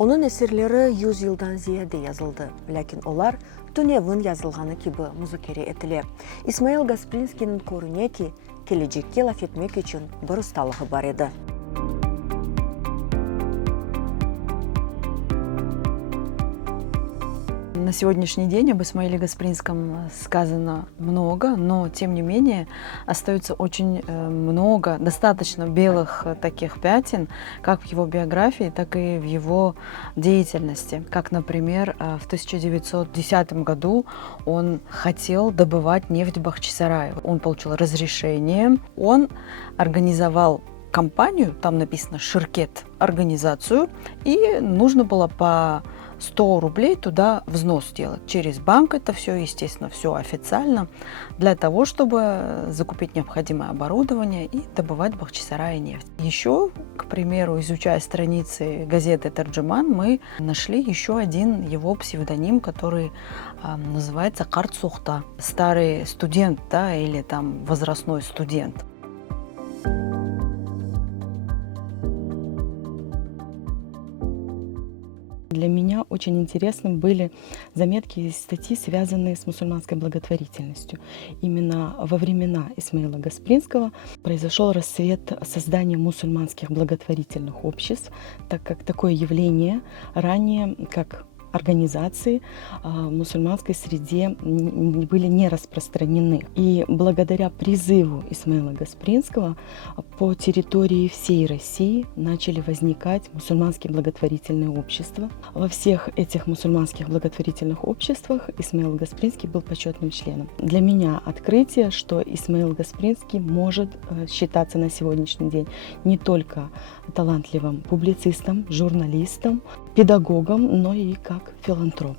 Onun esirleri 100 yıldan ziyade yazıldı. Lakin olar tünevin yazılğanı gibi muzakere etile. İsmail Gasprinski'nin korunye ki, gelecekte laf etmek için bir ustalığı var edi. На сегодняшний день об Исмаиле Гаспринском сказано много, но тем не менее остается очень много, достаточно белых таких пятен, как в его биографии, так и в его деятельности. Как, например, в 1910 году он хотел добывать нефть в Бахчисарае. Он получил разрешение, он организовал компанию, там написано «Ширкет», организацию, и нужно было по 100 рублей туда взнос делать. Через банк это все, естественно, все официально, для того, чтобы закупить необходимое оборудование и добывать в Бахчисарае нефть. Еще, к примеру, изучая страницы газеты «Тарджиман», мы нашли еще один его псевдоним, который называется Карт Сухта, старый студент, да, или там возрастной студент. Для меня очень интересны были заметки и статьи, связанные с мусульманской благотворительностью. Именно во времена Исмаила Гаспринского произошел расцвет создания мусульманских благотворительных обществ, так как такое явление ранее, как организации в мусульманской среде были не распространены. И благодаря призыву Исмаила Гаспринского по территории всей России начали возникать мусульманские благотворительные общества. Во всех этих мусульманских благотворительных обществах Исмаил Гаспринский был почетным членом. Для меня открытие, что Исмаил Гаспринский может считаться на сегодняшний день не только талантливым публицистом, журналистом, педагогом, но и как филантроп.